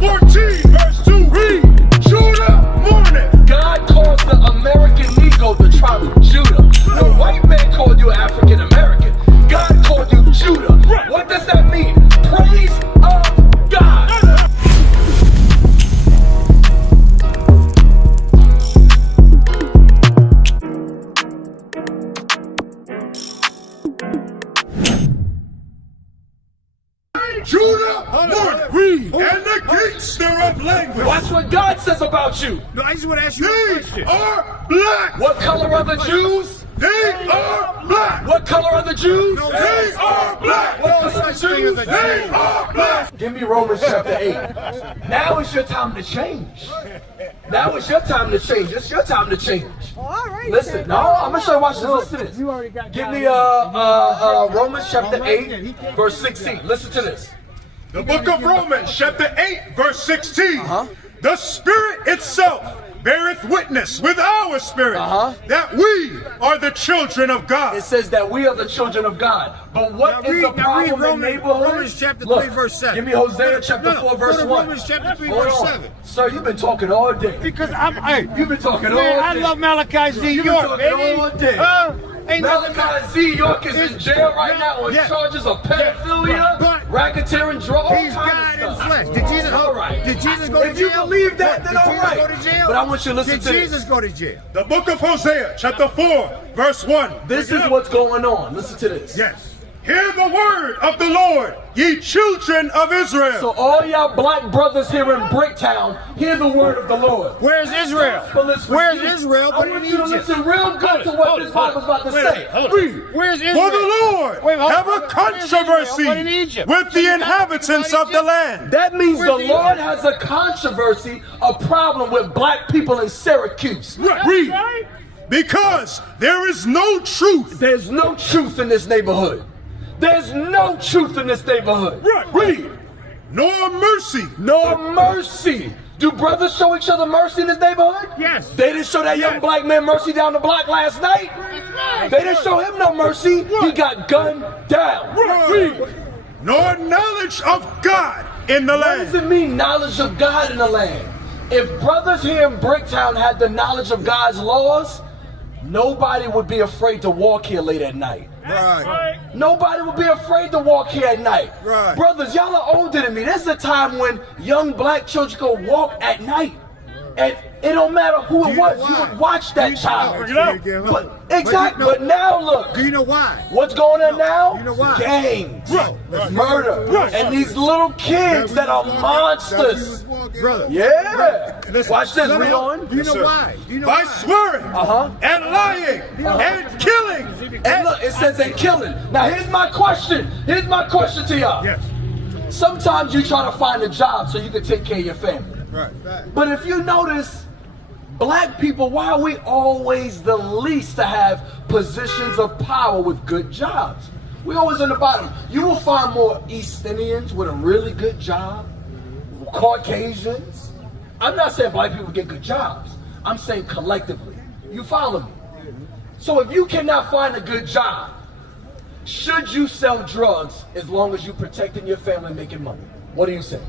14, verse 2, read. Judah mourneth. God calls the American Negro the tribe of Judah. The white man called you African American. God called you Judah. What does that mean? Praise of God. Judah mourneth. Read. And the gates thereof language. Watch what God says about you. No, I just want to ask you a They question. are black. What color are the Jews? They are black. What color are the Jews? They are black. What color are the Jews? They are black. Give me Romans chapter 8. Now it's your time to change. Now it's your time to change. It's your time to change. Listen, no, I'm gonna show you. Watch this. Listen to this. Give me Romans chapter 8, verse 16. Listen to this. The book of Romans, chapter 8, verse 16. The Spirit itself beareth witness with our spirit that we are the children of God. It says that we are the children of God. But what is the problem in neighborhoods? Romans chapter 3, verse 7. Give me Hosea chapter 4, verse 1. Romans chapter 3, verse 7. Sir, you've been talking all day. Because you've been talking all man, day. I love Malachi Z. You've been York, talking baby. all day. Ain't nothing. Malachi Z. York is in jail right now on charges of pedophilia, racketeering, drugs, all He's kinds God of in stuff. flesh. Did Jesus All right. Did Jesus go to jail? If you believe that, then Did all Jesus right. go to jail? But I want you to listen Did to Jesus this. go to jail? The book of Hosea, chapter 4, verse 1. This is what's going on. Listen to this. Yes. Hear the word of the Lord, ye children of Israel. So all y'all black brothers here in Bricktown, hear the word of the Lord. Where's Israel? Where's Israel? I But want in you to Egypt. listen real good to what this Bible's about to say. Read. Where's Israel? For the Lord Wait, hold have on. a controversy But in Egypt. with the inhabitants of the land. That means the Where's Lord Egypt? has a controversy, a problem with black people in Syracuse. Read. Because there is no truth. There's no truth in this neighborhood. There's no truth in this neighborhood. Read. Nor mercy. No mercy. Do brothers show each other mercy in this neighborhood? Yes. They didn't show that young black man mercy down the block last night. They didn't show him no mercy. He got gunned down. Read. Nor knowledge of God in the What does land. it mean, knowledge of God in the land? If brothers here in Bricktown had the knowledge of God's laws, nobody would be afraid to walk here late at night. Right. Nobody would be afraid to walk here at night. Right. Brothers, y'all are older than me. There's a time when young black children go walk at night. And it don't matter who it was, you would watch that child. But, exactly. But now look. Do you know why? What's going on now? You know why? Gangs, Right. murder, and these little kids that are monsters. Brother. Yeah. Listen, Watch this. no, Read no. on. Do you know why? Do you know By why? swearing and lying Uh-huh. and killing. And look, it says they killing. Now here's my question. Here's my question to y'all. Yes. Sometimes you try to find a job so you can take care of your family. Right. But if you notice, black people, why are we always the least to have positions of power with good jobs? We always on the bottom. You will find more East Indians with a really good job, Caucasians. I'm not saying black people get good jobs. I'm saying collectively. You follow me? So if you cannot find a good job, should you sell drugs as long as you're protecting your family and making money? What do you say?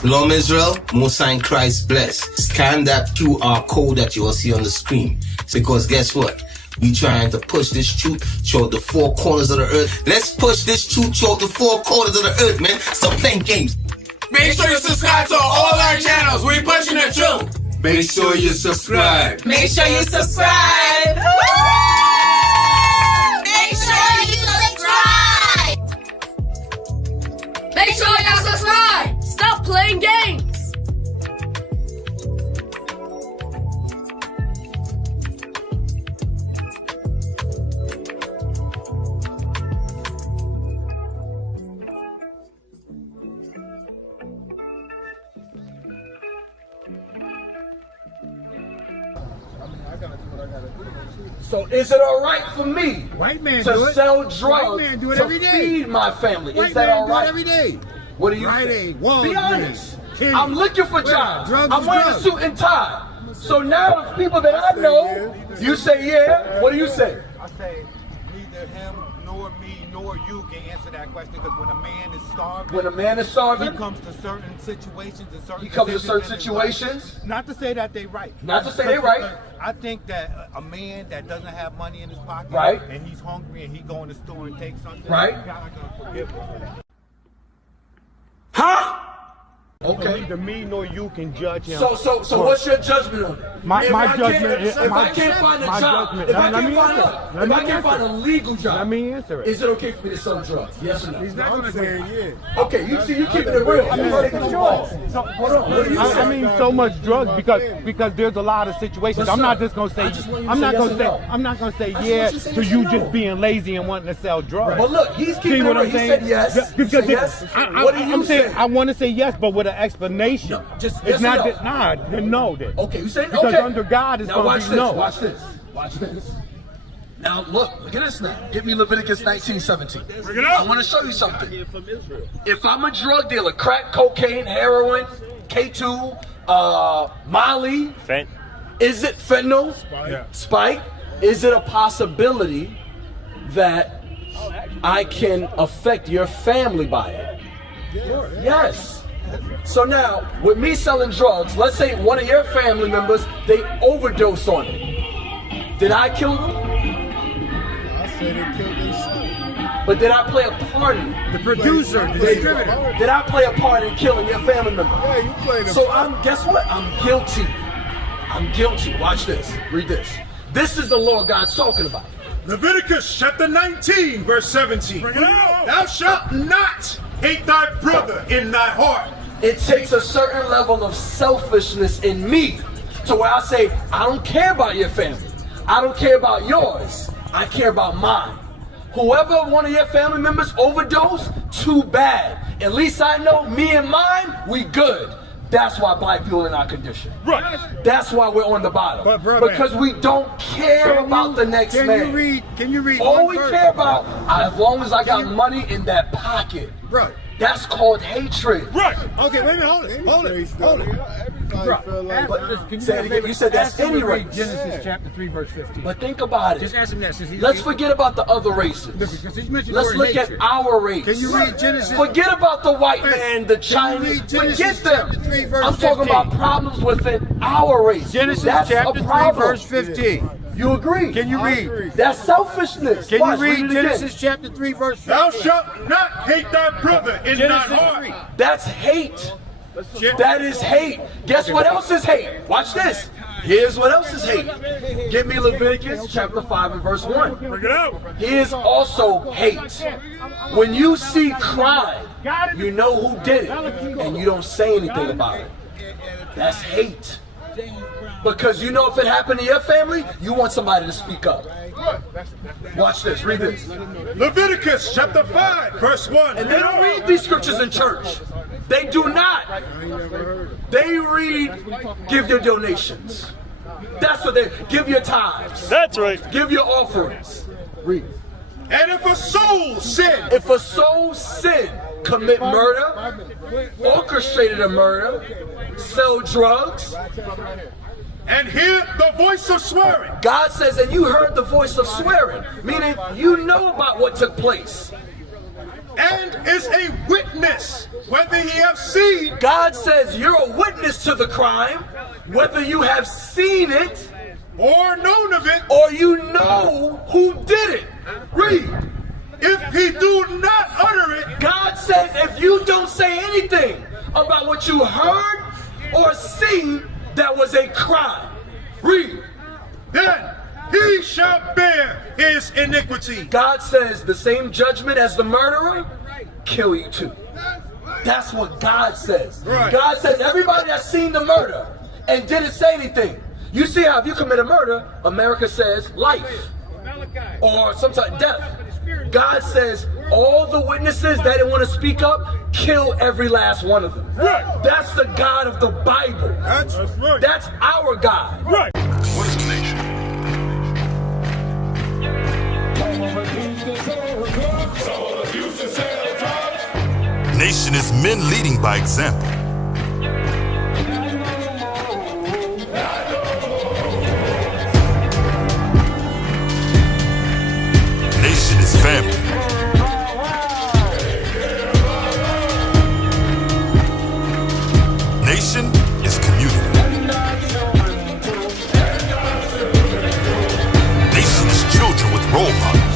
Shalom Israel, Musa in Christ bless. Scan that QR code that you will see on the screen. Because guess what? We trying to push this truth throughout the four corners of the earth. Let's push this truth throughout the four corners of the earth, man. Stop playing games. Make sure you subscribe to all our channels. We pushing the truth. Make sure you subscribe. Make sure you subscribe. Make sure you subscribe. Make sure y'all subscribe. Stop playing games. So is it all right for me White man to do it. sell White drugs man do it to every day. feed my family? White Is that man all do right? it every day. What do you Rite say? Aid, Walgreens, Be honest. Kenny. I'm looking for Where? jobs. Drugs I'm is wearing drugs. a suit and tie. So now the people that I know, you say yeah. What do you say? I say neither him nor me nor you can answer that question, because when a man is starving, he comes to certain situations and certain situations. Not to say that they right. Not to say they right. I think that a man that doesn't have money in his pocket, right, and he's hungry and he go in the store and take something, right, God gonna forgive him. Huh? Okay. Neither me nor you can judge him. So what's your judgment on it? My judgment is, if I can't find a job, if I can't find a legal job, let me answer it. Is it okay for me to sell drugs? Yes or no? He's not gonna say yes. Okay, you keeping it real. Hold on. I mean, so much drugs because there's a lot of situations. I'm not just gonna say I'm not gonna say yeah to you just being lazy and wanting to sell drugs. But look, he's keeping it real. He said yes. He said yes. What do you say? I want to say yes, but with an explanation. No, just it's yes not that. No. Then. Okay, you saying because okay. under God is going to be no. Watch this. Now look at this now. Give me Leviticus 19:17. I want to show you something. If I'm a drug dealer, crack, cocaine, heroin, K2, Molly, is it fentanyl, spike? Is it a possibility that I can affect your family by it? Yes. So now, with me selling drugs, let's say one of your family members, they overdose on it. Did I kill them? I said they killed their son. But did I play a part in it? The producer, the distributor. Did I play a part in killing your family member? Yeah, you played a So part. guess what? I'm guilty. I'm guilty. Watch this. Read this. This is the law God's talking about. Leviticus chapter 19, verse 17. Thou shalt not hate thy brother in thy heart. It takes a certain level of selfishness in me to where I say, I don't care about your family. I don't care about yours. I care about mine. Whoever one of your family members overdose, too bad. At least I know me and mine, we good. That's why black people are in our condition. Right. That's why we're on the bottom. But brother, because we don't care about the next man. Can you read All one we verse? care about, as long as I got money in that pocket. Bro. That's called hatred. Right. Okay, wait a minute, hold it. Everybody feel like You said that's any race. Genesis chapter 3, verse 15. But think about it. Just ask him that. Let's forget about the other races. Let's look at our race. Can you read Genesis? Forget about the white man, the Chinese. Forget them. I'm talking about problems within our race. Genesis That's chapter a 3, problem. verse 15. You agree? Can you read? That's selfishness. Can Watch, you read it again. Genesis chapter 3, verse 15? Thou shalt not hate thy brother in thy Genesis heart. 3. That's hate. That is hate. Guess what else is hate? Watch this. Here's what else is hate. Give me Leviticus chapter 5 and verse 1. Bring it out. Here's also hate. When you see crime, you know who did it, and you don't say anything about it. That's hate. Because you know if it happened to your family, you want somebody to speak up. Watch this, read this. Leviticus chapter 5, verse 1. And they don't read these scriptures in church. They do not. They read, give your donations. That's what they, give your tithes. That's right. Give your offerings. Read. And if a soul sin, If a soul sin, commit murder, orchestrated a murder, sell drugs, and hear the voice of swearing, God says, and you heard the voice of swearing, meaning you know about what took place. and is a witness, whether he have seen, God says you're a witness to the crime, whether you have seen it or known of it, or you know who did it. Read. if he do not utter it, God says if you don't say anything about what you heard or seen, that was a crime. Read. then he shall bear his iniquity. God says the same judgment as the murderer, kill you too. That's what God says. Right. God says everybody that's seen the murder and didn't say anything. You see how if you commit a murder, America says life or sometimes death. God says all the witnesses that didn't want to speak up, kill every last one of them. Right. That's the God of the Bible. That's right. That's our God. Right. What is the nation? Nation is men leading by example. Nation is community. Nation is children with role models.